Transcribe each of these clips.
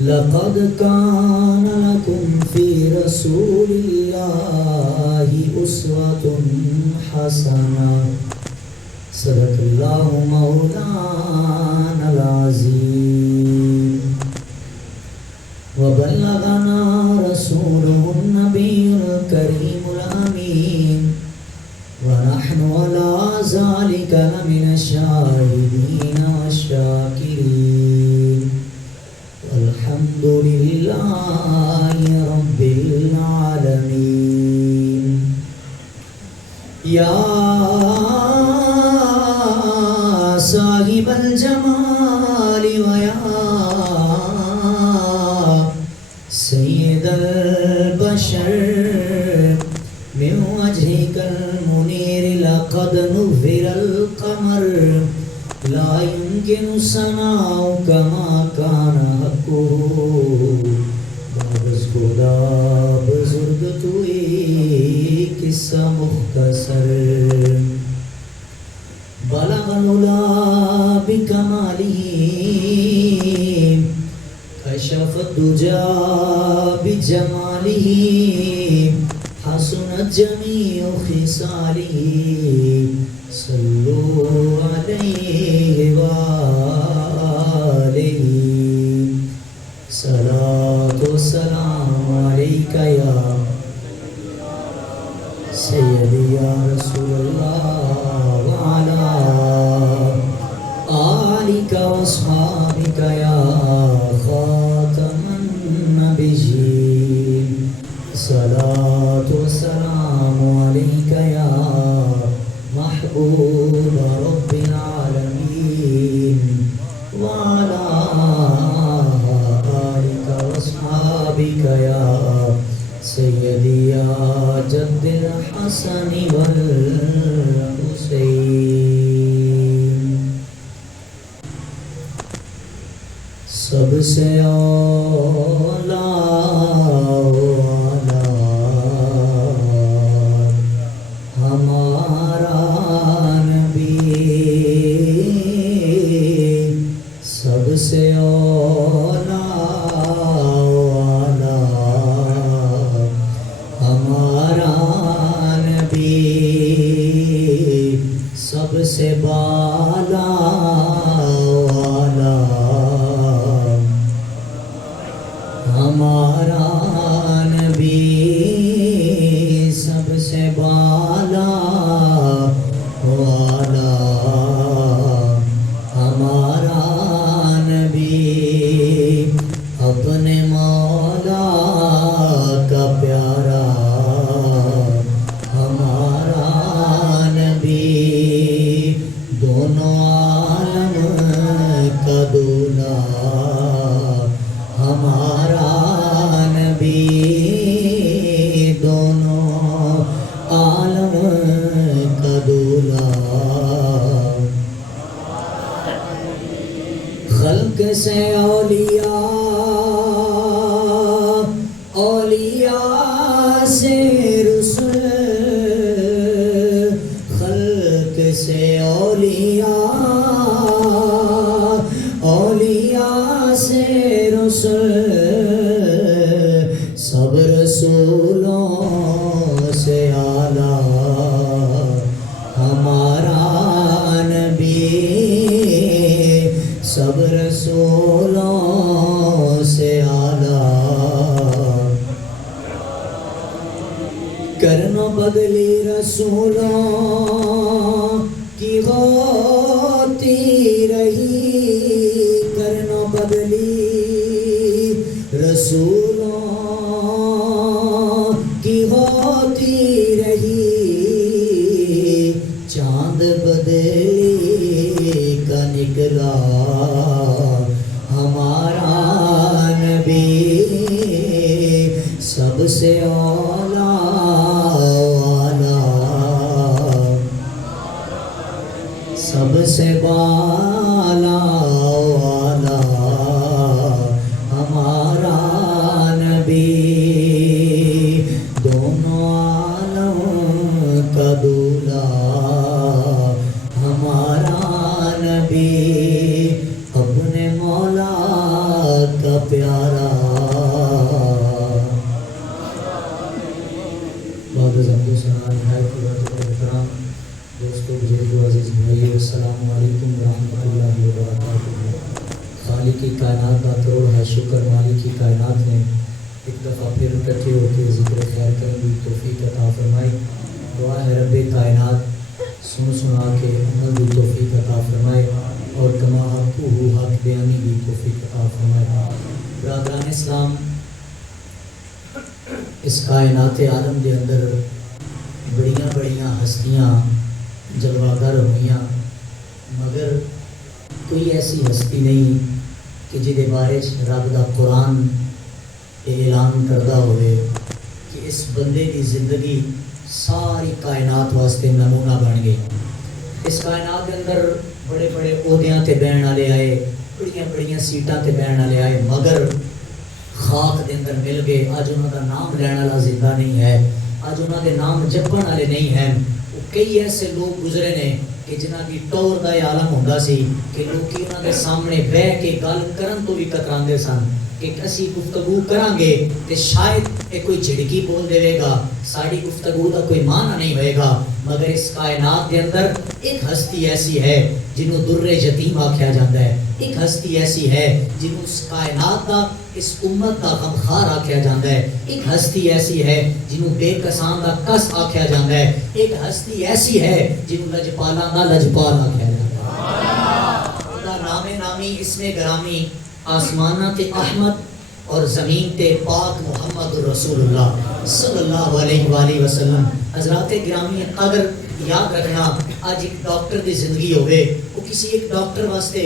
لقد كان لكم في رسول الله أسوة حسنة صدق الله مولانا العظيم وبلغنا رسوله النبي الكريم الأمين ونحن على ذلك لمن الشاهدين والشاكرين والحمد لله رب العالمين. يا صاحب الجمال ويا سيد البشر من وجهك المنير لقد نذر القمر لا يمكن ثناؤك ما كان حقه. بابز خدا بزرگ تو ایک قصہ مختصر بلغ العلا بکماله کشف الدجى بجماله حسنت جميع خصاله صلوا عليه وآله صلاة والسلام عليك يا سيدي يا رسول الله وعلى آلك وأصحابك يا خاتم النبيين صلاة والسلام عليك يا محبوب رب العالمين وعلى آلك وأصحابك يا سيدي يا جد الحسن والحسين. سب سے اولا ہمارا نبی سب سے اولا ہمارا نبی سب سے بالا والا ہمارا نبی سب سے بالا والا ہمارا نبی اپنے مولا کا پیارا ہمارا نبی دونوں عالم کا دولا ہمارا نبی دونوں عالم کا دولا خلق سے اولیاء اولیاء سے رسل خلق سے اولیاء اولیاء سے رسل سب رسولوں سے اعلیٰ ہمارا نبی سب رسولوں سے اعلیٰ کرنو بدلی رسولوں کی ہوتی رہی کرنو بدلی رسولوں کی ہوتی رہی چاند بدلی کا نکلا ہمارا نبی سب سے اولا سب سے بالا والا ہمارا نبی دونوں عالم کا دولا ہمارا نبی اپنے مولا کا پیارا ایک دفعہ پھر اکٹھے ہو کے ذکر خیر کرنے کی توفیق عطا فرمائی. دعا ہے رب کائنات سن سنا کے عمل کی توفیق عطا فرمائے اور کما حق حق بیانی کی توفیق عطا فرمائے. برادران اسلام، اس کائنات عالم کے اندر بڑیاں بڑیاں ہستیاں جلوہ گر ہوئیاں، مگر کوئی ایسی ہستی نہیں کہ جہدے بارے رب دا قرآن اعلان کردہ ہوئے کہ اس بندے کی زندگی ساری کائنات واسطے نمونہ بن گئی. اس کائنات کے اندر بڑے بڑے عہدیاں تے بہن والے آئے، بڑیاں بڑیاں سیٹاں تے بہن والے آئے، مگر خاک دے اندر مل گئے. اج انہاں دا نام لین والا زندہ نہیں ہے، اج انہاں دے نام جپن والے نہیں ہیں. کئی ایسے لوگ گزرے نے کہ جنہاں کی ٹور دا عالم ہوندا سی کہ لوگ انہاں دے سامنے بہ کے گل کرن تو بھی کتراندے سن کہ اسی گفتگو کران گے تے شاید یہ کوئی جھڑکی بول دے گا، ساری گفتگو کا کوئی معنی نہیں ہوئے گا. مگر اس کائنات کے اندر ایک ہستی ایسی ہے جنہوں در یتیم آکھیا جاتا ہے، ایک ہستی ایسی ہے جنہوں اس کائنات کا اس امت کا غمخوار آکھیا جاتا ہے، ایک ہستی ایسی ہے جنہوں بے کسان کا کس آکھیا جاتا ہے، ایک ہستی ایسی ہے جنہوں لجپالاں دا لجپال آکھیا جاتا ہے. خدا نام نامی اسم گرامی آسمانہ تے احمد اور زمین تے پاک محمد رسول اللہ صلی اللہ علیہ وآلہ وسلم. حضرات گرامی قدر یاد رکھنا، آج ایک ڈاکٹر دی زندگی ہوئے، وہ کسی ایک ڈاکٹر واسطے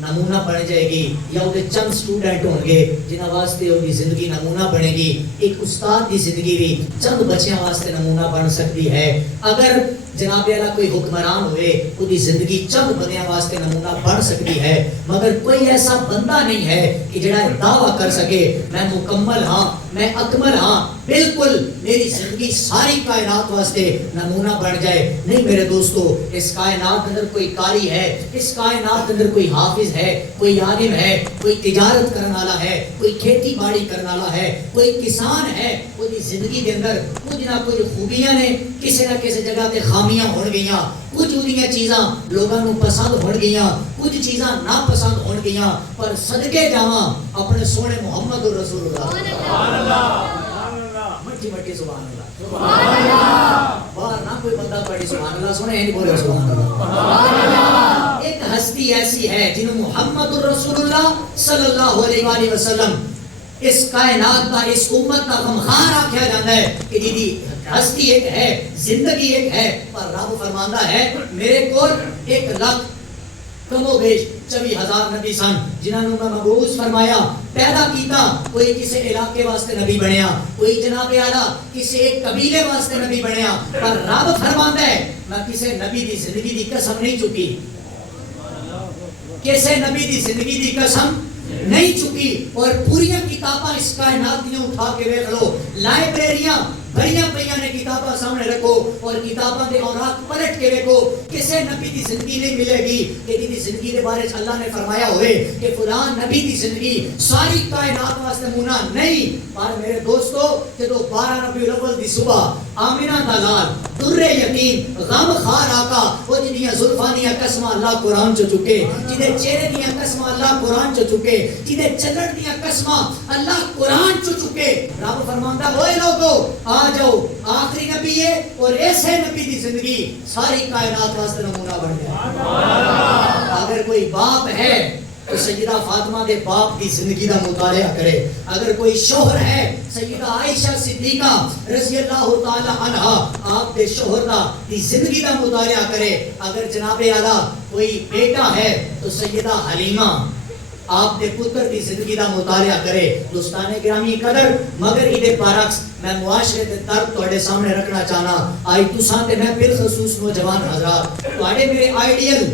نمونہ بن جائے گی، یا وہ چند سٹوڈنٹ ہوں گے جنہاں واسطے وہ زندگی نمونہ بنے گی. ایک استاد دی زندگی بھی چند بچیاں واسطے نمونہ بن سکتی ہے. اگر جناب اعلیٰ کوئی حکمران ہوئے وہ دی زندگی چند بندیاں واسطے نمونہ بن سکتی ہے، مگر کوئی ایسا بندہ نہیں ہے کہ جڑا دعویٰ کر سکے میں مکمل ہاں، میں اکمل ہاں، بالکل میری زندگی ساری کائنات واسطے نمونہ بن جائے. نہیں میرے دوستو، اس کائنات کے اندر کوئی قاری ہے، اس کائنات کے اندر کوئی حافظ ہے، کوئی عالم ہے، کوئی تجارت کرنے والا ہے، کوئی کھیتی باڑی کرنے والا ہے، کوئی کسان ہے. وہ دی زندگی کے اندر کچھ نہ کچھ خوبیاں نے، کسی نہ کسی جگہ تے خامیاں ہون گئیاں، کچھ انہیاں چیزاں لوگوں کو پسند ہون گئیاں، کچھ چیزاں ناپسند ہون گئیاں، پر صدقے جاواں اپنے سونے محمد رسول اللہ. سبحان اللہ، مٹی مٹی سبحان اللہ، سبحان اللہ. باہر نہ کوئی بندہ پڑھی سبحان اللہ سنے نہیں بولے سبحان اللہ. ایک ہستی ایسی ہے جنہوں محمد رسول اللہ صلی اللہ علیہ وآلہ وسلم اس کائنات کا، اس امت کا غمخوار آکھیا جاتا ہے کہ جی ہستی ایک ہے، زندگی ایک ہے. پر رب فرماندا ہے میرے کول 1 لاکھ کم و بیش 24,000 نبی سن جنہاں نوں میں مبعوث فرمایا، پیدا کیتا. کوئی کسی علاقے واسطے نبی بنیا، کوئی جناب اعلیٰ کسی ایک قبیلے واسطے نبی بنیا. پر رب فرماندا ہے میں کسی نبی دی زندگی دی قسم نہیں چکی، کسی نبی دی زندگی دی قسم نہیں چکی. اور پوری کتاباں اس کائنات نے اٹھا کے دیکھ لو، لائبریریاں بڑیاں پڑیاں نے کتاباں سامنے رکھو اور کتاباں دے اوراق پلٹ کے دیکھو، کسے نبی دی زندگی نہیں ملے گی کہ جی دی زندگی دے بارے اللہ نے فرمایا ہوئے کہ فلان نبی دی زندگی ساری کائنات واسطے نمونہ نہیں. پر میرے دوستو، جدو 12 ربیع الاول دی صبح آمنہ دا لال در یتیم غم خار آقا، وہ جنیاں زلفانیاں قسمہ اللہ قرآن چو چکے، جنہیں چہرے دیاں قسمہ اللہ قرآن چو چکے، جنہیں چلڑ دیاں قسمہ اللہ قرآن چو چکے. رب فرماندہ ہوئے لوگو آ جاؤ، آخری نبی ہے اور ایسے نبی دی زندگی ساری کائنات واسطے نمونہ بن جائے. اگر کوئی باپ ہے تو سیدہ فاطمہ دے باپ دی زندگی دا مطالعہ کرے. اگر کوئی شوہر ہے سیدہ عائشہ صدیقہ رضی اللہ تعالی عنہا آپ دے شوہر دا دی زندگی دا مطالعہ کرے. اگر جناب اعلیٰ کوئی بیٹا ہے تو سیدہ حلیمہ آپ دے پتر دی زندگی دا مطالعہ کرے. دوستان گرامی قدر، مگر ادھے برعکس میں معاشرے دے درد تواڈے سامنے رکھنا چاہنا. آئی تساں تے میں بالخصوص نوجوان حضرات تواڈے میرے آئیڈیل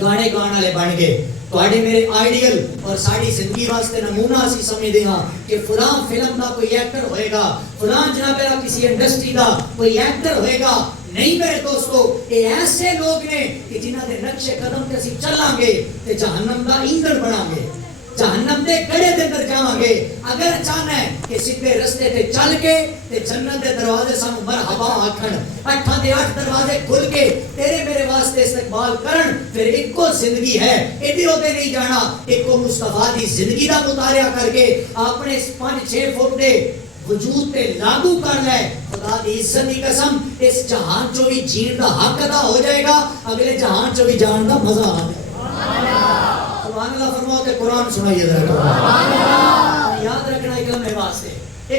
گانے گان والے بن گئے، تواڈے میرے آئیڈیل اور ساری زندگی واسطے نمونہ اسی سمجھدے ہاں کہ فلاں فلم دا کوئی ایکٹر ہوئے گا، فلاں جناب کسی انڈسٹری دا کوئی ایکٹر ہوئے گا. نہیں میرے دوستو، یہ ایسے لوگ نے کہ جنہاں دے نقش قدم تے اسی چلیں گے تے جہنم دا ایندھن بناں گے، جہنم دے گڑے دے اندر جاواں گے. ہوئے اگر چاہنا ہے کہ سیدھے رستے تے چل کے تے جنت دے دروازے سانو مرحبا آکھن، اٹھاں دے 8 دروازے کھل کے تیرے میرے واسطے استقبال کرن، پھر ایکو زندگی ہے، ادھر ادھر نہیں جانا، ایکو مصطفیٰ دی زندگی دا مطالعہ کر کے اپنے 5-6 فٹ دے وجود تے لاگو کر لے، خدا دی عزت دی قسم اس جہان چو بھی جین دا حق ادا ہو جائے گا، اگلے جہان چو بھی جان دا مزہ آ جائے گا۔ سبحان اللہ فرماؤ کہ قرآن سنائیے ذرا۔ یاد رکھنا ایک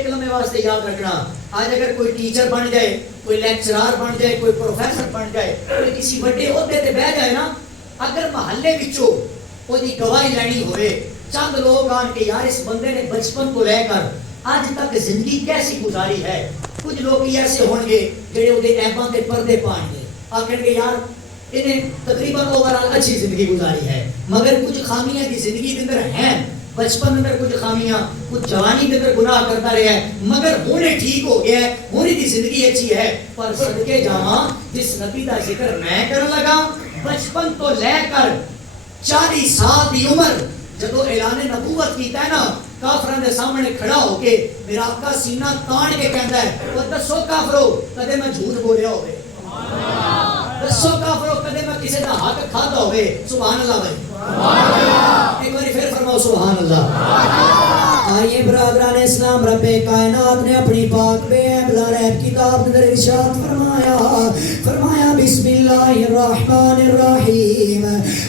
لمحے واسطے یاد رکھنا، آج اگر کوئی ٹیچر بن جائے، کوئی لیکچرار بن جائے، کوئی پروفیسر بن جائے، کوئی کسی بڑے عہدے تے بیٹھ جائے نا، اگر محلے وچوں وہ دی گواہی لینی ہوئے، چند لوگ آن کے یار اس بندے نے بچپن کو لے کر آج تک زندگی کیسی گزاری ہے، کچھ لوگ ہی ایسے ہون گے جڑے وہ ایباں تے پردے پائیں گے، آکھیں گے یار انہیں تقریباً اوورال اچھی زندگی گزاری ہے، مگر کچھ خامیاں دی زندگی کے اندر ہیں، بچپن اندر کچھ خامیاں، کچھ جوانی کے اندر گناہ کرتا رہا ہے، مگر ہونے ٹھیک ہو گیا ہے، ہونے دی زندگی اچھی ہے۔ پر صدقے جاواں جس نبی دا ذکر میں کرن لگا، بچپن تو لے کر 40 سال دی عمر جدو اعلان نبوت کیتا ہے نا، کافران دے سامنے کھڑا ہو کے میرا آقا سینہ تان کے کہندا ہے، وہ دسو کافرو کدے میں جھوٹ بولیا ہوئے، دسو کافرو کدے میں کسی دا حق کھادا ہوئے۔ سبحان اللہ بھائی، ایک باری پھر فرماؤ سبحان اللہ۔ آئیے برادران اسلام، رب کائنات نے اپنی پاک بے عیب لاریب کتاب اندر ارشاد فرمایا بسم اللہ الرحمن الرحیم،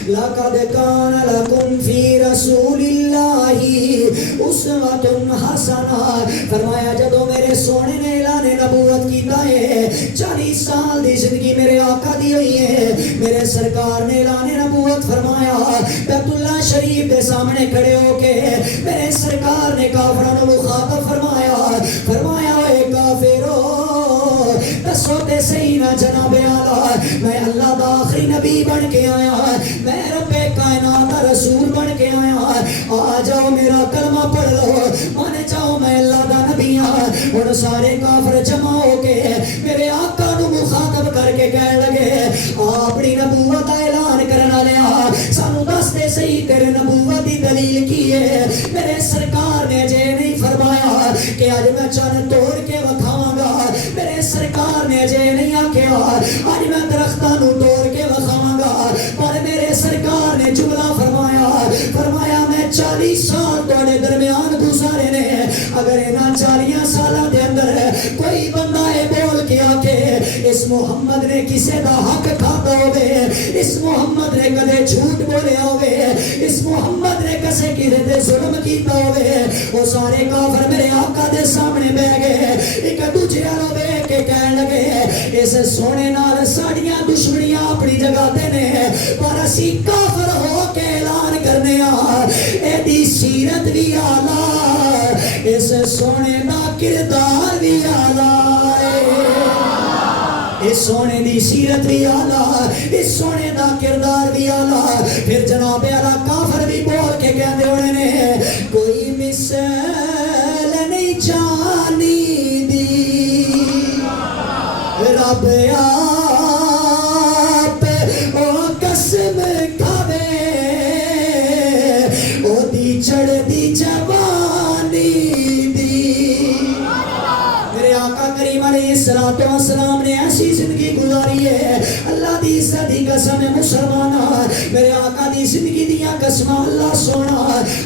لقد کان لکم فی رسول اللہ اسوۃ حسنہ۔ فرمایا جدو میرے سونے نے اعلان نبوت کیتا ہے، 40 سال دی زندگی میرے آقا دی ہوئی ہے، میرے سرکار نے اعلان نبوت فرمایا، بیت اللہ شریف دے سامنے کھڑے ہو کے میرے سرکار نے کافروں کو مخاطب فرمایا اے کافرو دسو تے صحیح نہ جناب اعلی، میں اللہ دا آخری نبی بن کے آیا، میں رب کائنات دا رسول بن کے آیا، آ جاؤ میرا کلمہ پڑھ لو، مان جاؤ میں اللہ دا نبی ہاں۔ اور سارے کافر جمع ہو کے میرے آقا نو مخاطب کر کے کہنے لگے، اپنی نبوت دا اعلان کرنا لیا، سانو دس دے صحیح تیرے نبوت دی دلیل کی ہے۔ میرے سرکار نے جے نہیں فرمایا کہ آج میں چن توڑ کے وکھاواں گا، میرے سرکار نے جے نہیں آکھیا آج میں درختاں نو توڑ کے وکھاواں گا، پر میرے سرکار نے جملہ فرمایا میں 40 سال تواڈے درمیان گزارے نے، اگر انہاں 40 سالاں دے اندر کوئی بندہ اے بول کے آکھے اس محمد نے کسے دا حق کھادا ہوے، اس محمد نے کدے جھوٹ بولیا ہوے، اس محمد نے کسے کسے تے ظلم کیتا ہوے، وہ سارے کافر میرے آقا دے سامنے بیٹھ گئے، ایک دوجے نال ویکھ کے کہن لگے اس سونے نال ساڈیاں دشمنیاں اپنی جگہ تے نے، پر اسی کافر ہو کے اعلان کرنے آ اے دی سیرت بھی اعلی، اس سونے دا کردار بھی اعلی، اس سونے دی سیرت بھی اعلی، اس سونے دا کردار بھی اعلی۔ پھر جناب اعلی کافر بھی بول کے کہندے ہونے نے، کوئی مثال نہیں جانی دی رب آپ او قسم کھاوے، او دی چڑھ دی جوانی دی۔ میرے آقا کریم علیہ السلام نے ایسی زندگی گزاری ہے، اللہ دی عزت دی قسم مسلمانہ، میرے آقا دی زندگی دیا قسم اللہ سونا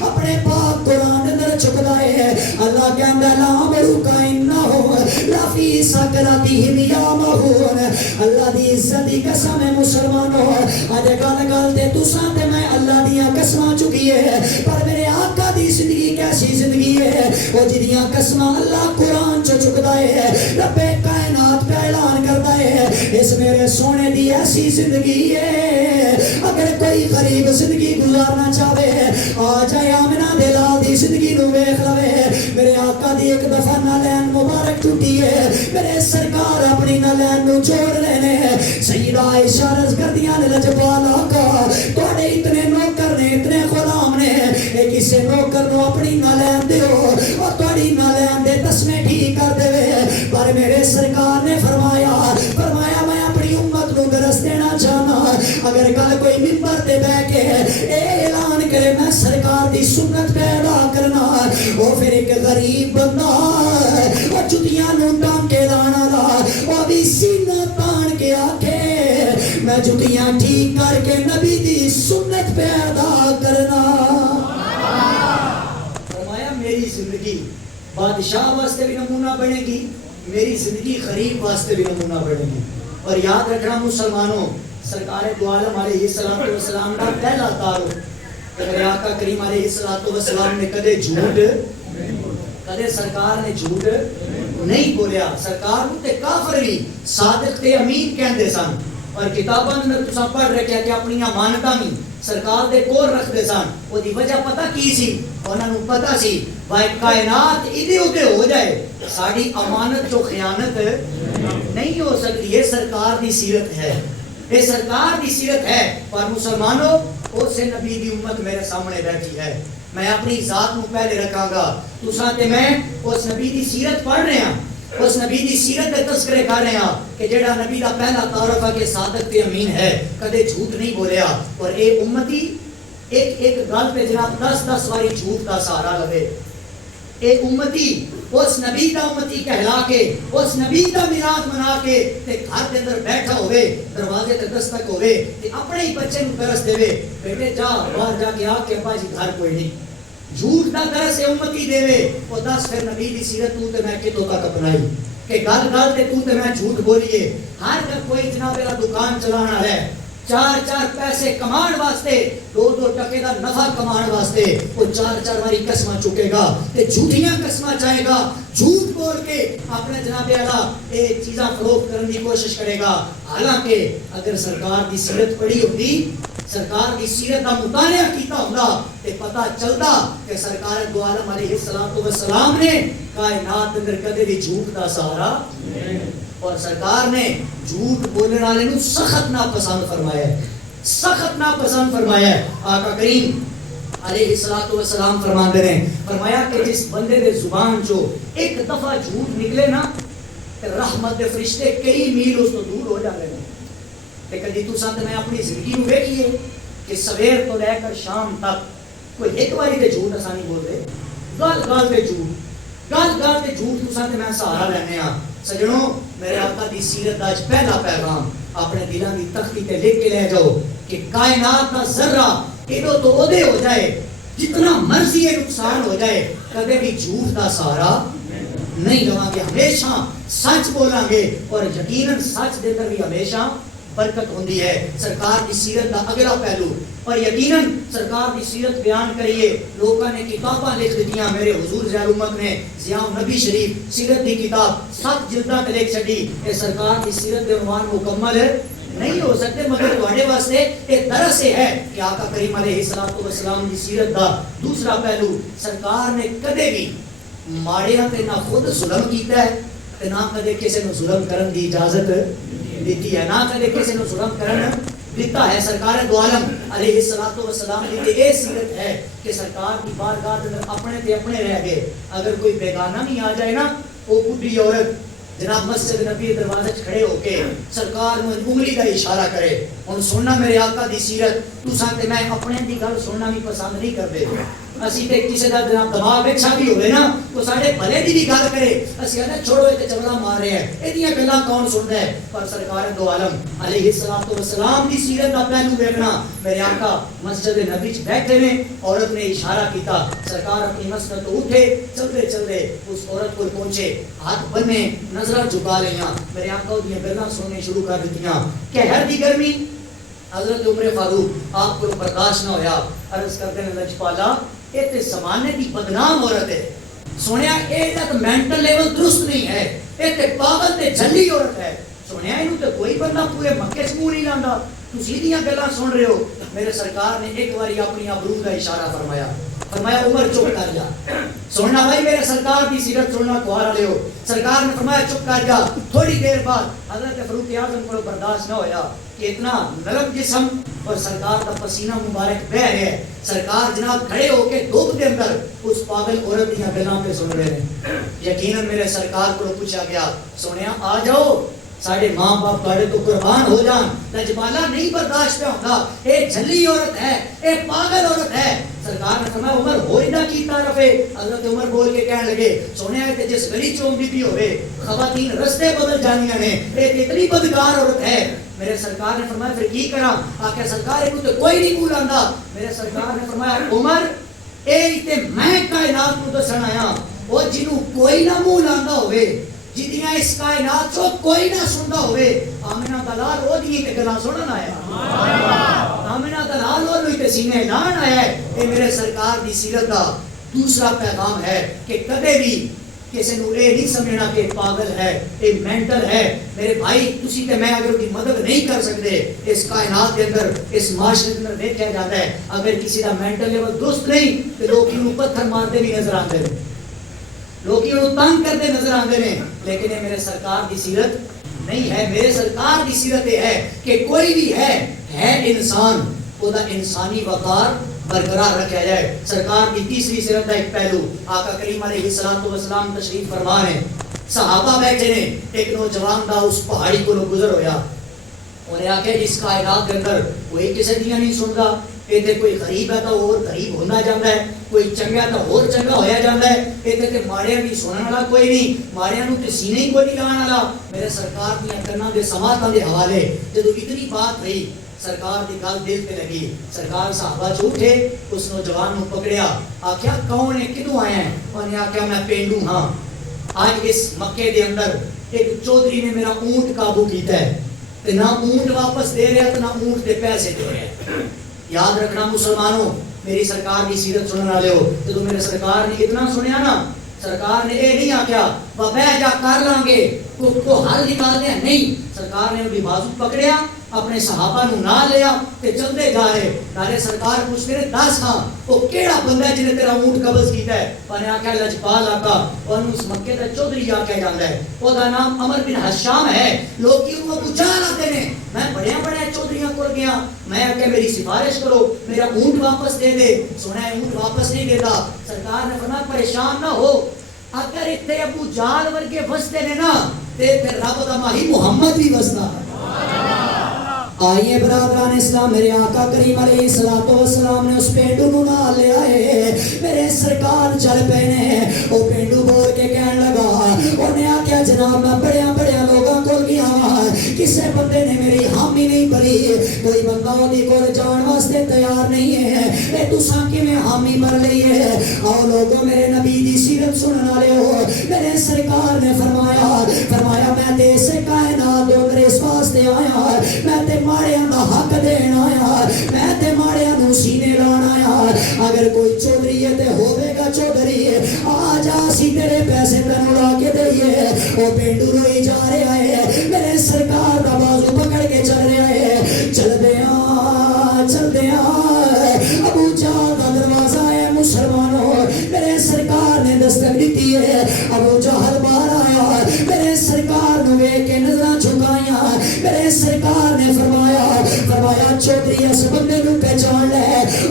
اپنے پاک قرآن اندر چکدا ہے، اللہ کہندا لا مروکا انہو لفی سکرتہم یعمہون۔ اللہ دی عزت دی قسم مسلمانوں، اج گل تے تساں تے میں اللہ دیا قسماں چکی ہے، پر میرے آقا دی زندگی کیسی زندگی ہے، وہ جدیاں قسماں اللہ قرآن چو چکدا ہے، رب کائنات کا اعلان کرتا ہے، اس میرے سونے دی ایسی زندگی ہے۔ اگر کوئی غریب زندگی گزارنا چاہے آ جائے آمنہ دلال دی زندگی نو ویکھ لوے، میرے آقا دی ایک دفعہ نالین مبارک ٹوٹی ہے، میرے سرکار اپنی نالین نو جوڑ لینے، سیدہ عائشہ رض کردیاں نے لجپال آقا توڑے اتنے نوکر نے اتنے غلام نے، ایک اسے نوکر نو اپنی نالین دیو اور توڑی نالین دے تسمے ٹھیک کر دے، پر میرے سرکار نے فرمایا میں اپنی امت نو درس دینا چاہنا، اگر کل کوئی ممبر تے بیٹھ کے اے اعلان کرے میں سرکار دی سنت پیدا کرنا وہ پھر ایک غریب بندہ وہ جتیاں نو ٹانکے لانا لا وہ بھی سینہ تان کے آکھے میں جتیاں ٹھیک کر کے نبی دی سنت پیدا کرنا. فرمایا میری زندگی بادشاہ واسطے بھی نمونہ بنے گی, میری زندگی غریب واسطے بھی نمونہ بنے گی. اور یاد رکھنا مسلمانوں, سرکار دو عالم علیہ السلام کا پہلا تعارف میرے آقا کریم علیہ السلام نے کدے جھوٹ, کدے سرکار نے جھوٹ نہیں بولیا. سرکار تے کافر بھی صادق تے امین کہندے سن, اور کتاباں میں تساں پڑھ رکھیا کہ اپنی امانتاں بھی سرکار دے کول رکھدے سن. او دی وجہ پتہ کی سی؟ انہاں نوں پتہ سی بھائی کائنات ادھے ادھے ہو جائے ساڈی امانت جو خیانت نہیں ہو سکتی. یہ سرکار دی سیرت ہے, یہ سرکار دی سیرت ہے. پر مسلمانوں اس نبی دی امت میرے سامنے بیٹھی ہے, میں اپنی ذات نو پہلے رکھاں گا. تساں تے میں اس نبی دی سیرت پڑھ رہے ہیں, اس نبی دی سیرت دے تذکرے کر رہے ہیں کہ جیڑا نبی دا پہلا تعارف ہے کہ صادق تے امین ہے, کدے جھوٹ نہیں بولیا. اور اے امتی ایک ایک گل پہ جناب 10 واری جھوٹ دا سہارا لے. اے امتی اس نبی دا امتی کہلا کے اس نبی دا میلاد منا کے تے گھر دے اندر بیٹھا ہوئے, دروازے تے دستک ہوئے تے اپنے ہی بچے نوں درس دے, بیٹے جا باہر جا کے آ کے ابا جی گھر کوئی نہیں. جھوٹ دا درس امتی دے او دس پھر نبی دی سیرت تو تے میں کتوں تک اپنائی کہ گل گل تے تو تے میں جھوٹ بولیے. ہر جب کوئی جناب میرا دکان چلانا ہے 4 پیسے کمان واسطے 2 ٹکے دا نفع کمان واسطے وہ 4 واری قسمہ چکے گا تے جھوٹیاں قسمہ چاہے گا, جھوٹ بول کے اپنے جناب اعلیٰ یہ چیزاں فروخت کرنے کی کوشش کرے گا. حالانکہ اگر سرکار دی سیرت پڑھی ہوتی, سرکار دی سیرت دا مطالعہ کیتا ہوندا تے پتہ چلدا کہ سرکار دو عالم علیہ السلام نے کائنات اندر کدے بھی جھوٹ دا سہارا, اور سرکار نے جھوٹ بولنے والے نو سخت ناپسند فرمایا ہے, سخت ناپسند فرمایا ہے. آقا کریم علیہ السلام فرماندے نے فرمایا کہ جس بندے دے زبان چو ایک دفعہ جھوٹ نکلے نا تے رحمت دے فرشتے کئی میل اس تو دور ہو جاندے نے. تے کدی تساں تے میں اپنی زندگی نو ویکھیے کہ سویر تو لے کر شام تک کوئی ایک واری تے جھوٹ اساں نہیں بولدے, گل گل تے جھوٹ, گل گل تے جھوٹ تساں تے میں سہارا لینے ہاں. سجنوں میرے آقا دی سیرت دا پہلا پیغام اپنے دلاں دی تختی تے لکھ کے لے جاؤ کہ کائنات کا ذرہ ادو تو ادے ہو جائے, جتنا مرضی نقصان ہو جائے, کبھی بھی جھوٹ دا سہارا نہیں لواں گے, ہمیشہ سچ بولاں گے. اور یقیناً سچ دے کر بھی ہمیشہ برکت ہوندی ہے. سرکار دی سیرت دا اگلا پہلو, اور یقیناً سرکار دی سیرت بیان کریے لوگوں نے کتاباں لکھ دیتیاں. میرے حضور ضیاء الامت نے ضیاء النبی شریف سیرت دی کتاب 7 جلداں تے لکھ چھڈی. اے سرکار دی سیرت دے عنوان مکمل نہیں ہو سکتے, مگر تواڈے واسطے ایک درس ہے کہ آقا کریم علیہ السلام دی سیرت دا دوسرا پہلو, سرکار نے کدے بھی ماڑیاں تے نہ خود ظلم کیتا ہے تے نہ کدے کسی نو ظلم کرن دی اجازت دیتی ہے, نہ کدے کسی نو ظلم کرن دیتا ہے. سرکار دو عالم علیہ السلام کی یہ سیرت ہے کہ سرکار کی بارگاہ اندر اپنے تے اپنے رہ گئے. اگر کوئی بیگانہ نہیں آ جائے نا, وہ بڈھی عورت جناب مسجد نبی دروازے کھڑے ہو کے سرکار میں انگلی کا اشارہ کرے, ہن سننا میرے آقا دی سیرت تساں تے میں اپنے دی گل سننا بھی پسند نہیں کرتے. اسی تے کسی دا جناب دماغ اچھا بھی ہوے نا تو ساڈے بھلے دی بھی گل کرے, اسی کہنا چھوڑو تے چمڑا مار رہے ہیں, ایدیاں گلاں کون سندا ہے. پر سرکار دو عالم علیہ السلام دی سیرت دا پہلو ویکھنا, میرے آقا مسجد نبی وچ بیٹھے نے, عورت نے اشارہ کیتا, سرکار اپنی مسجد تو اٹھے, چلتے چلتے اس عورت کو پہنچے, ہاتھ بننے, نظریں جھکا لیاں, میرے آقا دی گلاں سننے شروع کر دتیاں. قہر دی گرمی حضرت عمر فاروق آپ کو برداشت نہ ہویا, عرض کرتے ہیں لجپالا یہ تے زمانے دی بدنام عورت ہے, سنیا یہ تک مینٹل لیول درست نہیں ہے, یہ تے پاگل تے جھلی عورت ہے, سنیا اینو تے کوئی بندہ پورے مکے سے منہ نہیں لاندا, تسی دیاں گلاں سن رہے ہو. میرے سرکار نے ایک باری اپنی ابرو کا اشارہ فرمایا, فرمایا عمر چپ کر جا. سننا بھائی میرے سرکار کی سیرت سننا کوہارا لے ہو. سرکار نے فرمایا چپ کر جا. تھوڑی دیر بعد حضرت فاروق اعظم کو برداشت نہ ہویا کہ اتنا نرم جسم اور سرکار کا پسینہ مبارک بہ ہے, سرکار جناب کھڑے ہو کے دھوپ کے اندر اس پاگل عورت کی گلاں پہ سن رہے ہیں. یقیناً میرے سرکار کو پوچھا گیا, سنیا آ جاؤ ساڑھے ماں باپ کاڑے تو قربان ہو جان، لجبالا نہیں برداشت پہ ہوتا، اے جھلی عورت ہے، اے پاگل عورت ہے۔ سرکار نے فرمایا عمر ہوئی نہ کیتا رفے۔ حضرت عمر بول کے کہنے لگے سونے آئے تھے جس گلی چوم بھی ہوئے خواتین رستے بدل جانیاں نے، ایک اتنی بدکار عورت ہے۔ میرے سرکار نے فرمایا پھر کی کرا؟ آکے سرکار ایک تو کوئی نہیں بھول آندا۔ میرے سرکار نے فرمایا عمر اے تے میں کائنات کو دسن آیا، وہ جنوں کوئی نہ منہ لاندا ہوئے، جدیاں اس کائنات چو کوئی نہ سندا ہوئے، آمنہ دلال ہو دیئے کہ گلاں سنن آیا، آمنہ دلال ہو دیئے کہ سینے اعلان آیا ہے۔ اے میرے سرکار دی سیرت دا دوسرا پیغام ہے کہ کدے بھی کسی نو اے نہیں سمجھنا کہ پاگل ہے، اے مینٹل ہے۔ میرے بھائی تسی تے میں اگر کی مدد نہیں کر سکتے، اس کائنات کے اندر اس معاشرے کے اندر دیکھا جاتا ہے اگر کسی کا مینٹل لیول درست نہیں تو لوگ انہوں پتھر مارتے بھی نظر آتے ہیں، لوگ انہوں تنگ کرتے نظر آتے ہیں، لیکن یہ میرے سرکار دی سیرت نہیں ہے۔ میرے سرکار دی سیرت یہ ہے کہ کوئی بھی ہے انسان، وہ دا انسانی وقار برقرار رکھا جائے۔ سرکار کی تیسری سیرت کا ایک پہلو، آقا کریم علیہ السلام تشریف فرما ہیں، صحابہ بیٹھے نے، ایک نوجوان دا اس پہاڑی کو گزر ہویا، انہیں آکے اس کائنات کے اندر کوئی کسی دیا نہیں سنتا، ایتے کوئی غریب ہے تو اور غریب ہونا جاندہ ہے، کوئی چنگا تو اور چنگا ہویا جاندہ ہے، ایتے تے ماڑیاں بھی سنن والا کوئی نہیں، ماڑیاں نو تے سینے ہی کوئی نہیں لان والا۔ میرے سرکار دیا کرنا دے سماعتاں دے حوالے جدو اتنی بات رہی، سرکار دی گل دل تے لگی، سرکار صحابہ جو اٹھے اس نوجوان نو پکڑیا، آکھیا کون ہے کدوں آیا ہے؟ انہوں نے آکھیا میں پینڈو ہاں، آج اس مکے دے اندر ایک چودھری نے میرا اونٹ قابو کیتا ہے، تے نہ اونٹ واپس دے رہا تو نہ اونٹ دے پیسے دے رہا۔ یاد رکھنا مسلمانوں، میری سرکار کی سیرت سننے والے ہو، تو میرے سرکار نے اتنا سنیا نا، سرکار نے اے نہیں آکھیا بے جا کر لیں گے کو حل نکال دیا، نہیں، سرکار نے انہیں بازو پکڑیا، اپنے صحابہ نو نہ لیا تے چلتے جا رہے، نارے سرکار پوچھتے رہے دس ہاں وہ کیڑا بندہ ہے جنہیں تیرا اونٹ قبض کیتا ہے؟ انہیں آکھیا لجپال آقا، اور اس مکے دا چودھری آکھیا جاندہ ہے، وہ دا نام عمر بن حشام ہے، لوگ کی انہوں کو جان آتے ہیں، میں بڑے چودھریاں کر گیا، میں آکھیا میری سفارش کرو، میرا اونٹ واپس دے دے، سونا ہے اونٹ واپس نہیں دیتا۔ سرکار نے فرمایا پریشان نہ ہو، اگر اتنے ابو جال ورگے وستے نے نا تے پھر رب دا ماہی محمد بھی وسنا۔ آئیے برادران اسلام، میرے آقا کریم علیہ السلام نے اس پینڈو نو نہ لے آئے، میرے سرکار چل پینے، وہ پینڈو بول کے کہنے لگا، انہیں آکیا جناب میں بڑے لوگاں کو گیا، کسے بندے نے میری حامی نہیں بھری، کوئی بندہ ہوتی کو جان واسطے تیار نہیں ہے، اے تو سانکی میں حامی بھر لئی ہے۔ آؤ لوگوں میرے نبی دی سیرت سننا لے ہو، میرے سرکار نے فرمایا میں تے سے کائنات دو در اس واسطے آیا، میں تے ماڑیاں دا حق دین آیا، میں تے ماڑیاں نو سینے لان آیا، اگر کوئی چودھری ہے تے ہوئے گا چودھری، آ جا سی تیرے پیسے تنو لا کے دئیے۔ وہ پینڈو روئی جا رہے آئے، میرے سرکار دا بازو پکڑ کے چل رہے آئے، چل دیا ابو جہل دا دروازہ ہے مسلمانوں، میرے سرکار نے دستک دیتی ہے، ابو جہل باہر آیا، میرے سرکار نے وے کے نظریں جھکائیاں، میرے سرکار نے فرمایا چودھری اس بندے نو پہچان لے،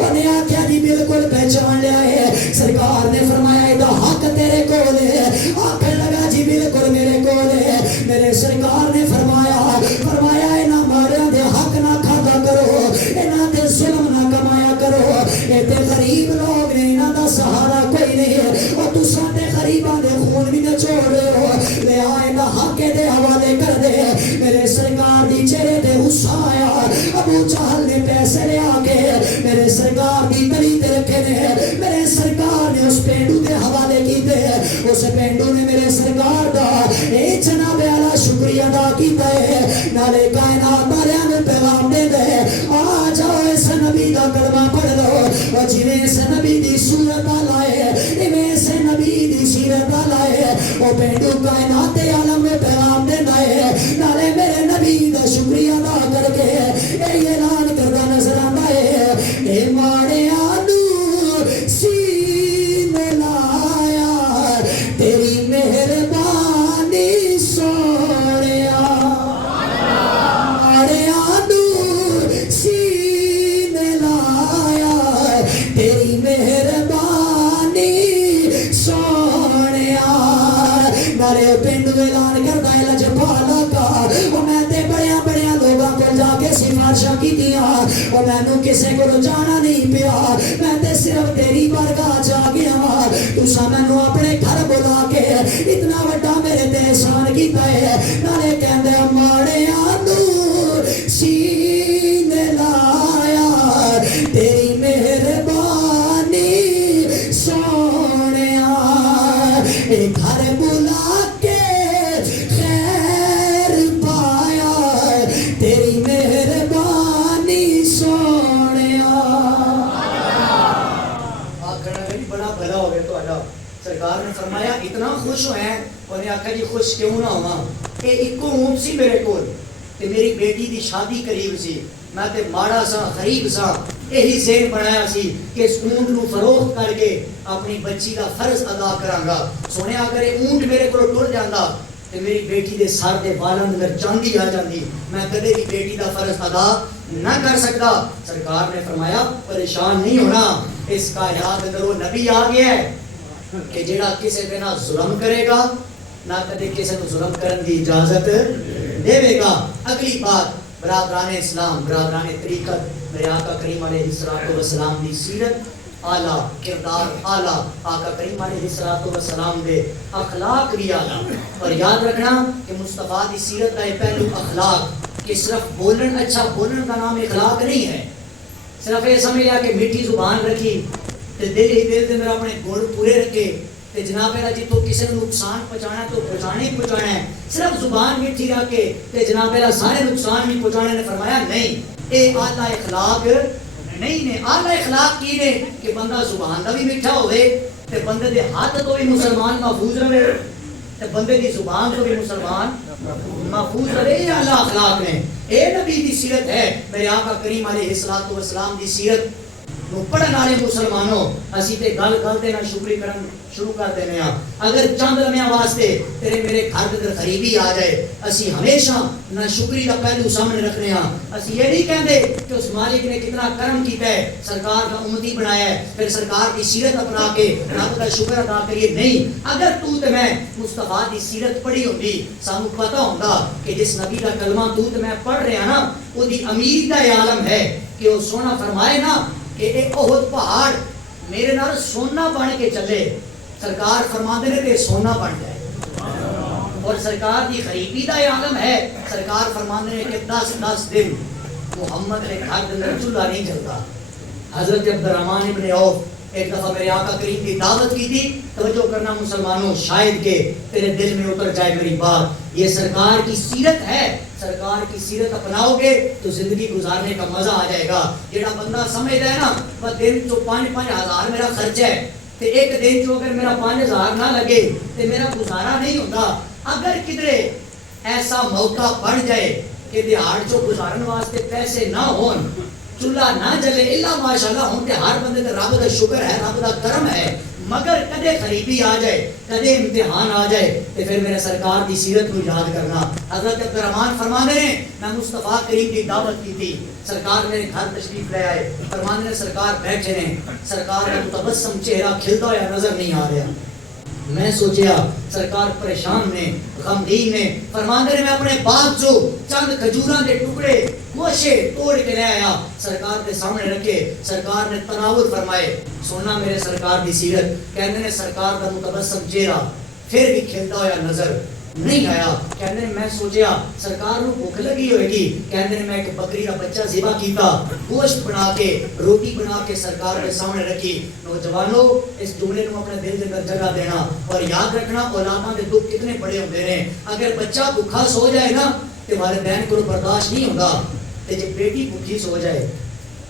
انہیں آکھیا جی بالکل پہچان لیا ہے۔ سرکار نے فرمایا ادا حق تیرے کول ہے، آکھنے لگا جی بالکل میرے کول ہے۔ میرے سرکار نے فرمایا اینا ماریاں دے حق نہ کھادا کرو، اینا دے ظلم نہ کمایا کرو، ایتے غریب لوگ نے اینا دا سہارا کوئی نہیں ہے، اور تو ساتے غریباں دے خون بھی نہ چھوڑ رہے ہو، لے آئے نہ حق دے حوالے کر دے۔ میرے سرکار دی چہرے دے غصہ آیا، ابو جہل نے پیسے لے آگے میرے سرکار دی تلی تے رکھے نے، میرے سرکار نے اس پینڈو دے حوالے کی دے، اس پینڈو نے میرے سرکار دا اے جناب اعلیٰ شکریہ ادا کیتا ہے، نالے کائنات والیاں نوں پیغام دے دے، آ جاؤ اس نبی دا کلمہ پڑھ لو، اور جویں اس نبی دی صورت لائے، ایویں اس نبی دی سیرت لائے، وہ پینڈو کائنات عالم میں پیغام دینا ہے، نالے میرے نبی دا شکریہ ادا کر کے اے اعلان کردہ نظر آتا ہے، اے ماڑیاں نو سینے لایا تیری مہربانی سونیا، ماڑیاں نو سینے لایا تیری مہربانی سونیا، نالے پنڈ اعلان کرتا ہے لجپالا کا وہ میں تے بڑیاں بڑیاں لوگاں کو جا کے سفارشاں کیتیاں وہ مینوں کسے کو جانا نہیں پیا میں تے صرف تیری بارگاہ چ آ گیا تساں مینوں اپنے گھر بلا کے اتنا وڈا میرے تے احسان کیتا ہے نالے کہندے ماڑیاں نو سینے لایا تیری مہربانی سونیا اے گھر بلا کے خیر پایا تیری مہربانی سونیا آخر بڑا بھلا ہو گیا تو سرکار نے فرمایا اتنا خوش ہوئے ہیں انہیں آخر جی خوش کیوں نہ ہوا کہ ایک کو اونٹ سی میرے کول تے میری بیٹی دی شادی قریب سی میں تے ماڑا سا غریب سا یہی ذہن بنایا سی کہ اس اونٹ نو فروخت کر کے اپنی بچی دا فرض ادا کراں گا سونے اگر یہ اونٹ میرے کو ٹر جاندا تے میری بیٹی دے سر دے بالاں اندر چاندی آ جاندی میں کدے بھی بیٹی دا فرض ادا نہ کر سکتا سرکار نے فرمایا پریشان نہیں ہونا اس کا یاد اندر وہ نبی آ گیا ہے کہ جڑا کسی پہ نہ ظلم کرے گا نہ کدے کسی کو ظلم کرن دی اجازت دے گا اگلی بات برادران اسلام برادران طریقت میرے آقا کریم علیہ الصلوۃ والسلام دی سیرت اعلیٰ کردار اعلیٰ آقا کریم علیہ الصلوۃ والسلام دے اخلاق بھی اعلیٰ اور یاد رکھنا کہ مصطفیٰ دی سیرت کا یہ پہلو اخلاق کہ صرف بولن اچھا بولن کا نام اخلاق نہیں ہے صرف یہ سمجھ لیا کہ میٹھی زبان رکھی تے دل ہی دل دے میرا اپنے گڑ پورے رکھے تے جناب اللہ جی تو کسی کو نقصان پہنچانا ہے تو پہنچانا ہے صرف زبان میٹھی رکھ کے تے جناب اللہ سارے نقصان بھی پہنچانے نے فرمایا نہیں اے اعلیٰ اخلاق نہیں نے اعلیٰ اخلاق کی نے کہ بندہ زبان دا بھی میٹھا ہوئے تے بندے دے ہاتھ تو بھی مسلمان محفوظ رہے تے بندے دی زبان تو بھی مسلمان محفوظ رہے یہ اعلیٰ اخلاق نے اے نبی دی سیرت ہے میرے آقا کریم علیہ الصلوۃ والسلام دی سیرت پڑھن والے مسلمانوں اسی تے گل گل تے نہ شکری کرن شروع کر دینے ہاں اگر چند لمحے واسطے تیرے میرے گھر کے اندر غریبی آ جائے اسی ہمیشہ نہ شکری کا پہلو سامنے رکھنے ہاں اسی یہ نہیں کہندے کہ اس مالک نے کتنا کرم کیتا ہے سرکار کا امتی بنایا ہے پھر سرکار کی سیرت اپنا کے رب کا شکر ادا کریے نہیں اگر تو تے میں مصطفیٰ دی سیرت پڑھی ہوندی سانو پتہ ہوندا کہ جس نبی کا کلمہ تو تے میں پڑھ رہا نا وہ دی امیر دا عالم ہے کہ وہ سونا فرمائے نا کہ ایک احد پہاڑ میرے نال سونا بن کے چلے سرکار فرماندے نے کہ سونا بن جائے اور سرکار دی غریبی دا عالم ہے سرکار فرماندے نے کہ 10 دن محمد نے گھر کے اندر چولہا نہیں جلتا حضرت عبدالرحمن ابن عوف ایک دفعہ میرے آقا کریم کی دعوت کی تھی توجہ کرنا مسلمانوں شاید کہ تیرے دل میں اتر جائے میری بات یہ سرکار کی سیرت ہے سرکار کی سیرت اپناؤ گے تو زندگی گزارنے کا مزہ آ جائے گا جڑا بندہ سمجھتا ہے نا بس دن تو 5-5 ہزار میرا خرچ ہے تے ایک دن جو اگر میرا 5,000 نہ لگے تے میرا گزارا نہیں ہوتا اگر کدھرے ایسا موقع بن جائے کہ دیہاڑ جو گزارن واسطے پیسے نہ ہون چولہا نہ جلے اللہ ماشاءاللہ ہوں تے ہر بندے تے رب دا شکر ہے رب دا کرم ہے مگر کدے غریبی آ جائے کدے امتحان آ جائے تے پھر میرے سرکار دی سیرت کو یاد کرنا حضرت عبدالرحمن فرمانے نے میں مصطفیٰ کریم کی دعوت کی تھی سرکار میرے گھر تشریف لے آئے فرمانے نے سرکار بیٹھے نے سرکار کا متبسم چہرہ کھلتا ہوا نظر نہیں آ رہا میں سوچیا سرکار پریشان نے غمگین نے فرماندے نے میں اپنے باغ جو چند کھجوراں دے ٹکڑے گوشے توڑ کے لے آیا سرکار کے سامنے رکھے سرکار نے تناول فرمائے سننا میرے سرکار دی سیرت کہنے نے سرکار کا متبسم چہرہ پھر بھی کھلتا ہوا نظر نہیں آیا کہنے میں سوچیا سرکار کو بھوک لگی ہوئے گی کہنے میں ایک بکری کا بچہ ذبح کیتا گوشت بنا کے روٹی بنا کے سرکار کے سامنے رکھی نوجوانوں اس جملے کو اپنے دل کے اندر جگہ دینا اور یاد رکھنا اولاداں دے دکھ کتنے بڑے ہوندے نے اگر بچہ بھوکا سو جائے نا تے والدین کو برداشت نہیں ہوگا تے جب بیٹی بھوکی سو جائے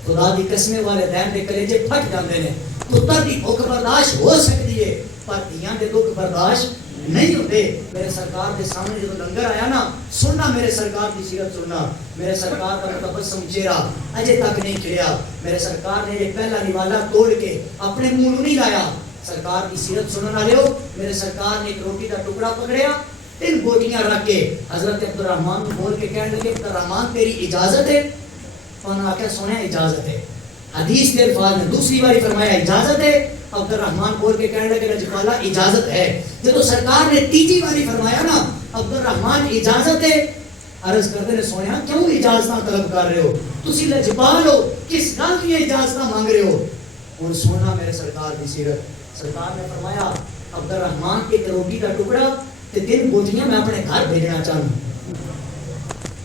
خدا دی قسم والدین دے کلیجے پھٹ جاندے نے پتر دی بھوک برداشت ہو سکتی ہے پر دھیاں دے دکھ برداشت نہیں ہوتے میرے سرکار کے سامنے جب لنگر آیا نا سننا میرے سرکار کی سیرت سننا میرے سرکار کا متبسم چہرہ اجے تک نہیں کھلیا میرے سرکار نے یہ پہلا نوالا توڑ کے اپنے منہ نہیں لایا سرکار کی سیرت سننا لے ہو میرے سرکار نے ایک روٹی کا ٹکڑا پکڑیا 3 بوٹیاں رکھ کے حضرت عبدالرحمن کو بول کے کہنے لگے عبدالرحمن تیری اجازت ہے انہوں نے کہا سنیں اجازت ہے حدیث کے الفاظ میں دوسری باری فرمایا اجازت ہے عبد الرحمان بول کے کہنے لگے لجپالا اجازت ہے. جب سرکار نے تیجی باری فرمایا نا عبد الرحمان اجازت ہے, عرض کرتے نے سونے کیوں اجازت طلب کر رہے ہو, تسی لجپال ہو, کس گل کی اجازت مانگ رہے ہو. اور سونا میرے سرکار کی سیرت, سرکار نے فرمایا عبد الرحمان ایک روٹی کا ٹکڑا تے 3 بوٹیاں میں اپنے گھر بھیجنا چاہوں.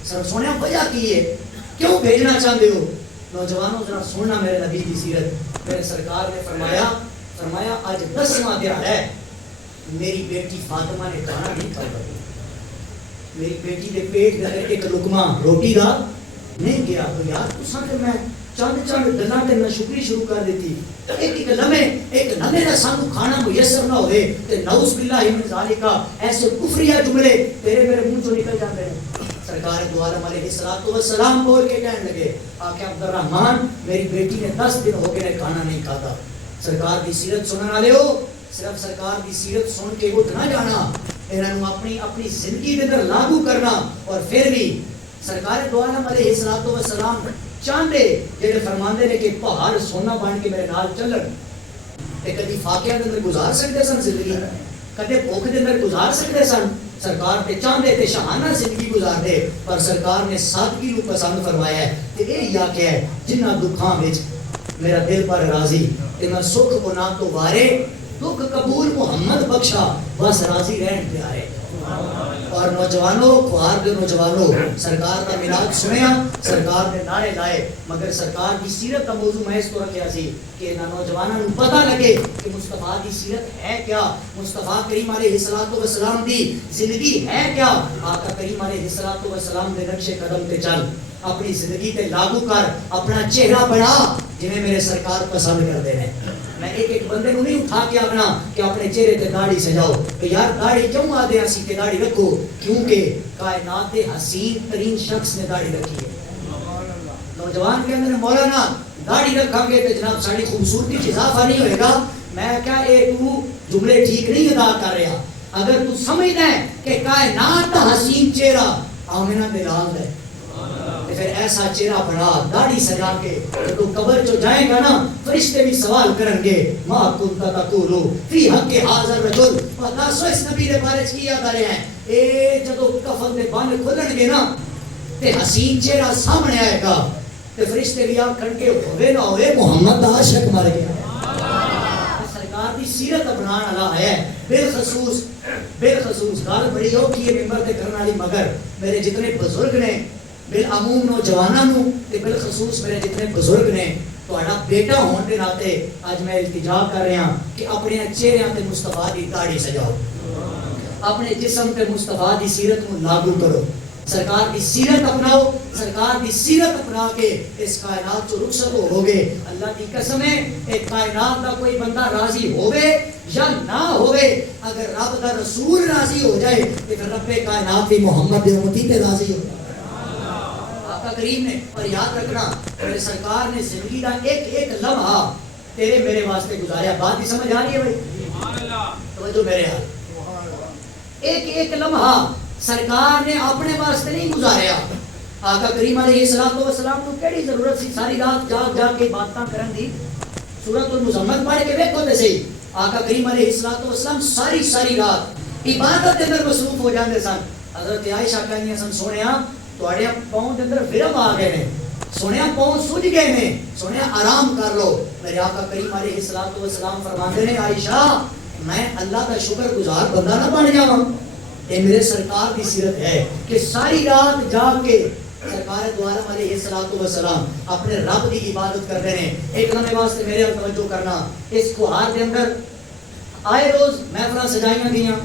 سر سونے وجہ کی ہے, کیوں بھیجنا چاہتے ہو؟ نوجوانوں ذرا سننا میرے نبی کی سیرت. میرے سرکار نے فرمایا آج 10واں دن ہے, میری بیٹی فاطمہ نے کھانا نہیں کھایا, میری بیٹی کے پیٹ میں ایک لقمہ روٹی کا نہیں گیا. تو یار تساں تے میں چند دناں تے میں شکری شروع کر دیتی, ایک لمحے دا سانو کھانا میسر نہ ہوئے تے نعوذ باللہ من ذالک ایسے کفریہ جملے تیرے میرے منہ چوں نکل جاتے ہیں. سرکار دو عالم علیہ الصلوۃ والسلام بول کے کہنے لگے آقا عبد الرحمان میری بیٹی نے 10 دن ہو گئے کھانا نہیں کھاتا. سرکار کی سیرت سنن والے ہو, صرف سرکار کی سیرت سن کے اٹھ نہ جانا, انہاں اپنی زندگی کے اندر لاگو کرنا. اور پھر بھی سرکار دو عالم علیہ الصلوۃ والسلام چاہتے جڑے فرماندے نے کہ پہاڑ سونا بن کے میرے نال چلن, تے کدی فاقیہ دے اندر گزار سکدے سن زندگی, کدے بھوک دے اندر گزار سکدے سن. سرکار تے چاہتے تے شہانہ زندگی گزار دے, پر سرکار نے سادگی کو پسند فرمایا ہے. تے اے یا کہ ہے جنہ دکھاں وچ میرا دل پر راضی, تے میں سکھ کو نہ تو وارے, دکھ قبول محمد بخشا, بس راضی رہن پیارے. اور نوجوانوں, خوار کے نوجوانوں, سرکار کا میلاد سنیا, سرکار نے نعرے لائے, مگر سرکار کی سیرت کا موضوع میں اس کو رکھیا سی کہ نوجوانوں کو پتہ لگے کہ مصطفیٰ کی سیرت ہے کیا, مصطفیٰ کریم علیہ الصلوۃ والسلام کی زندگی ہے کیا. آقا کریم علیہ الصلوۃ والسلام کے نقش قدم تے چل, اپنی زندگی تے لاگو کر, اپنا چہرہ بنا جنہیں میرے سرکار پسند کرتے ہیں. میں ایک بندے کو نہیں اٹھا کے آنا کہ اپنے چہرے تے داڑھی سجاؤ, کہ یار داڑھی کیوں آدھے اسی کہ داڑھی رکھو, کیونکہ کائنات حسین ترین شخص نے داڑھی رکھی ہے. نوجوان کے اندر مولانا داڑھی رکھا گے تو جناب ساری خوبصورتی اضافہ نہیں ہوئے گا. میں کیا اے تو جملے ٹھیک نہیں ادا کر رہا. اگر تو سمجھنا ہے کہ کائنات کا حسین چہرہ آمنہ بلال ہے, پھر ایسا چہرہ بنا داڑھی سجا کے تو قبر جو جائے گا نا, فرشتے بھی سوال کریں گے ما کنت تقول فی حق حاضر رجل, پتہ سو اس نبی دے بارے کی یاد آ رہے ہیں. اے جدو کفن دے بن کھلن گے نا تے حسین چہرہ سامنے آئے گا, تے فرشتے بھی آکھن کے ہوئے نہ ہوئے محمد دا عاشق مر گیا. سرکار دی سیرت اپنان والا ہے. بالخصوص گل بڑی ہو کی ممبر تے کرن والی, مگر میرے جتنے بزرگ نے بالعموم نوجوانوں تے بالخصوص میرے جتنے بزرگ نے, تہاڈا بیٹا ہون دے ناتے اج میں التجا کر رہا کہ اپنے چہرے تے مصطفیٰ دی داڑھی سجاؤ, اپنے جسم تے مصطفیٰ دی سیرت کو لاگو کرو, سرکار کی سیرت اپناؤ. سرکار کی سیرت اپنا کے اس کائنات سے رخصت ہو گے. اللہ کی قسم ہے ایک کائنات کا کوئی بندہ راضی ہوئے یا نہ ہوئے, اگر رب دا رسول راضی ہو جائے تو پھر رب کائنات بھی محمد دے امتی پہ راضی ہو. آقا کریم نے, پر یاد رکھنا میرے سرکار نے زندگی کا ایک لمحہ تیرے میرے واسطے گزاریا. بات ہی سمجھ آ رہی ہے بھائی؟ توجہ میرے حال, ایک لمحہ سرکار نے اپنے واسطے نہیں گزاریا. آقا کریم علیہ الصلوۃ والسلام کو کیڑی ضرورت سی ساری رات جاگ کے باتاں کرن دی. سورۃ المزمل پڑھ کے دیکھو تے صحیح, آقا کریم علیہ الصلوۃ والسلام ساری رات عبادت کے اندر مصروف ہو جاندے سن. حضرت عائشہ کہندیاں سن سونیا تواڈے پاؤں دے اندر ورم آ گئے نے, سونیا پاؤں سج گئے نے, سونیا آرام کر لو. میرے آقا کریم علیہ الصلوۃ والسلام فرماندے نے عائشہ میں اللہ کا شکر گزار بندہ نہ بن جاواں. یہ میرے سرکار کی سیرت ہے کہ ساری رات جاگ کے سرکار دو عالم علیہ الصلوۃ والسلام اپنے رب کی عبادت کرتے ہیں. ایک لمحے واسطے میرے توجہ کرنا, اس کوہار کے اندر آئے روز محفلاں سجائیاں گئیاں,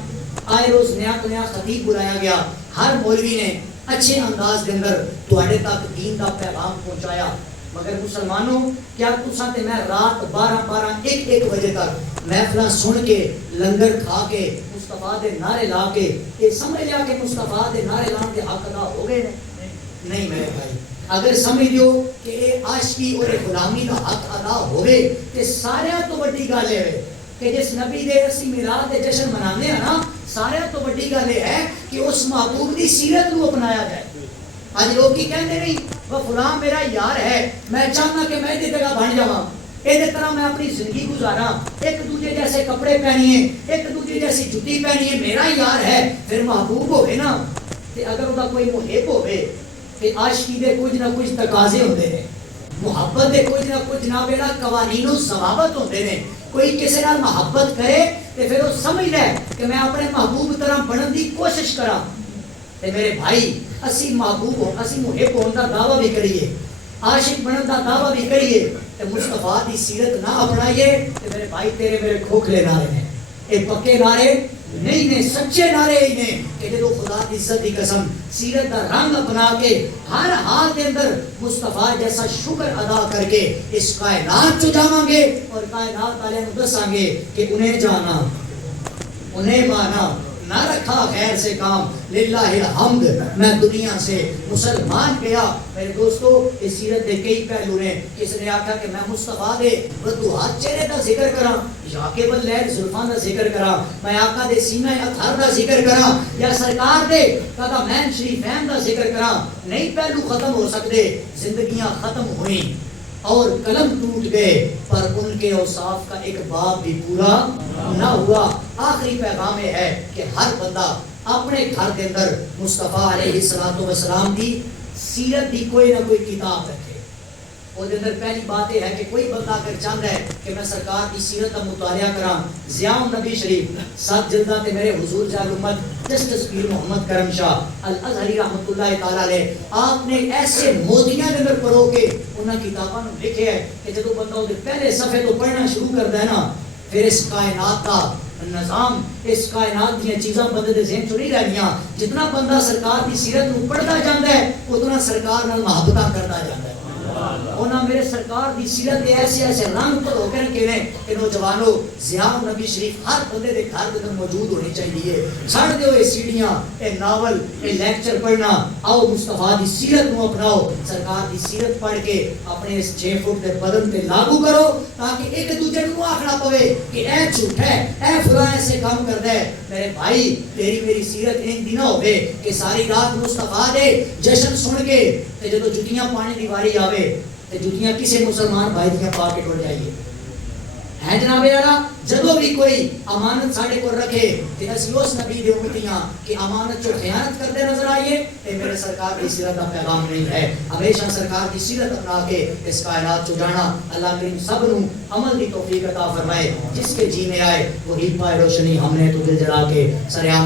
آئے روز نیا خطیب بلایا گیا, ہر مولوی نے اچھے انداز کے اندر تواڈے تک دین کا پیغام پہنچایا. مگر مسلمانوں کیا تساں تے میں رات 12 1 بجے تک محفلاں سن کے لنگر کھا کے مصطفیٰ دے نعرے لا کے یہ سمجھ لیا کہ مصطفیٰ دے نعرے لان کے حق ادا ہو گئے نہیں میرے بھائی. اگر سمجھ لیو کہ یہ عاشقی اور غلامی کا حق ادا ہوئے تے سارے تو بڑی گل ہے کہ جس نبی دے اسی میلاد دے جشن منانے ہیں نا, سارے تو بڑی گل ہے کہ اس محبوب دی سیرت کو اپنایا جائے. آج لوگ کی کہندے نہیں وہ فلاں میرا یار ہے, میں چاہنا کہ میں دی جگہ بن جاواں. یہ طرح میں اپنی زندگی گزارا، ایک دوجے جیسے کپڑے پہنیے، ایک دوجے جیسی جتی پہنیے، میرا یار ہے پھر محبوب ہوئے نا. اگر وہ کوئی محب ہوئے کہ عاشقی دے کچھ نہ کچھ تقاضے ہوتے ہیں، محبت دے کچھ نہ کچھ نہ بیڑا قوانین و ضوابط ہوتے ہیں. کوئی کسی نال محبت کرے تو پھر وہ سمجھ لے کہ میں اپنے محبوب طرح بننے کی کوشش کرا. تے میرے بھائی اسی محبوب ہو، اسی محب ہونے کا دعویٰ بھی کریے، عاشق بننے کا دعویٰ بھی کریے، تے مصطفیٰ دی سیرت نہ اپنائیے تے میرے بھائی تیرے میرے کھوکھلے نعرے ہیں. یہ پکے نعرے نہیں نے، سچے نعرے ہی نے کہ جدو خدا کی عزت کی قسم سیرت کا رنگ اپنا کے ہر حال کے اندر مصطفیٰ جیسا شکر ادا کر کے اس کائنات چ جاواں گے اور کائنات والے نو دساں گے کہ انہیں جانا، انہیں مانا، نہ رکھا خیر سے کام، للہ الحمد میں دنیا سے مسلمان گیا. میرے دوستو اس سیرت دے کئی پہلو نے. کس نے آکھا کہ میں مصطفیٰ دے بدوہات چہرے دا ذکر کراں یا کہ بلیر زلفان دا ذکر کراں، میں آقا دے سینہ اطہر دا ذکر کراں یا سرکار دے قدمین شریفین دا ذکر کراں. نہیں پہلو ختم ہو سکتے، زندگیاں ختم ہوئیں اور قلم ٹوٹ گئے پر ان کے اوصاف کا ایک باب بھی پورا نہ ہوا. آخری پیغام ہے کہ ہر بندہ اپنے گھر کے اندر مصطفیٰ علیہ السلام کی سیرت کی کوئی نہ کوئی کتاب رکھے. اور اندر پہلی بات یہ ہے کہ کوئی بندہ اگر چاہتا ہے کہ میں سرکار کی سیرت کا مطالعہ کراں، ضیاء النبی شریف 7 جلداں تے میرے حضور جال امت جسٹس پیر محمد کرم شاہ الازہری رحمۃ اللہ تعالی علیہ آپ نے ایسے موتیاں کے اندر پڑھو کے انہاں کتاباں نو لکھے ہے کہ جدو بندہ وہ پہلے صفحے تو پڑھنا شروع کرتا ہے نا پھر اس کائنات کا نظام، اس کائنات دیا چیزاں بندے دے ذہن چ نہیں رہنیاں. جتنا بندہ سرکار کی سیرت نو پڑھتا جاندا ہے اتنا سرکار نال محبتاں کرتا جاندا ہے. اونا میرے سرکار دی سیرت دے ایسے ایسے رنگ پر ہو کر کے کہ نوجوانوں ضیاء النبی شریف ہر بندے دے گھر کے اندر موجود ہونی چاہیے. چھڑ دیو یہ سیڑھیاں، اے ناول، اے لیکچر پڑھنا، آؤ مصطفیٰ دی سیرت نو اپناؤ. سرکار دی سیرت پڑھ کے اپنے اس 6 فٹ دے بدن تے لاگو کرو تاکہ ایک دوسرے کو آکھنا پوے کہ اے جھوٹ ہے، اے فلاں ایسے کام کردا ہے. میرے بھائی تیری میری سیرت ان دی نہ ہوے کہ ساری رات مصطفیٰ دے جشن سن کے تے جدو جتیاں پانے دی واری آوے تے جتیاں کسے مسلمان بھائی دیاں پا کے ٹر جائیے. ہے جناب یارا جدو بھی کوئی امانت ساڑے کو رکھے کہ اسی اس نبی دے امتیاں کہ امانت جو خیانت کرتے نظر آئیے تے میرے سرکار کی سیرت کا پیغام نہیں ہے. ہمیشہ سرکار کی سیرت اپنا کے اس کائنات چ جانا. اللہ کریم سب نو عمل دی توفیق عطا فرمائے. جس کے جی میں آئے وہی پائے روشنی ہم نے تو دل جلا کے سریام